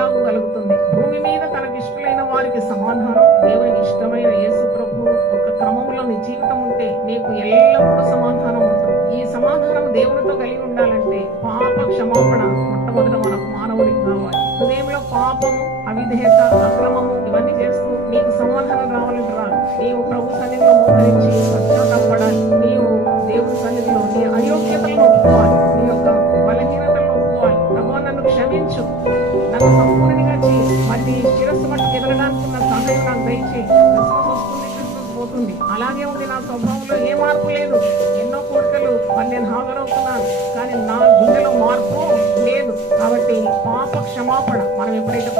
ఎలాగూ కలుగుతుంది. భూమి మీద తనకి ఇష్టమైన వారికి సమాధానం, దేవునికి ఇష్టమైన యేసు ప్రభు ఒక క్రమంలో నీ జీవితం ఉంటే నీకు ఎల్లప్పుడూ సమాధానం ఉంటుంది. ఈ సమాధానం దేవునితో కలిగి ఉండాలంటే పాప క్షమాపణ మొట్టమొదట మనకు మానవుడికి కావాలి. హృదయంలో పాపము, అవిధేయత, అక్రమము ఇవన్నీ చేస్తూ నీకు సమాధానం రావాలంటే రాదు. నీవు ప్రభు సన్నిధిలో మోకరించి పశ్చాత్తాపడాలి. నీవు దేవుని సన్నిధిలో నీ అయోగ్యతలను ఒప్పుకోవాలి, నీ యొక్క బలహీనతలను ఒప్పుకోవాలి. ప్రభు నన్ను క్షమించు, నన్ను సంపూర్ణంగా చేయి, మరి నీ శిరస్సు మట్టుకు ఎదగడానికి ఉన్న సహాయం నాకు దయచేయి. క్రిస్మస్ వస్తుంది, క్రిస్మస్ పోతుంది, అలాగే ఉంది నా స్వభావంలో ఏ మార్పు లేదు. ఎన్నో కోరికలు మరి నేను హాజరవుతున్నాను, కానీ నా గుండెలో మార్పు లేదు. కాబట్టి పాప క్షమాపణ మనం ఎప్పుడైతే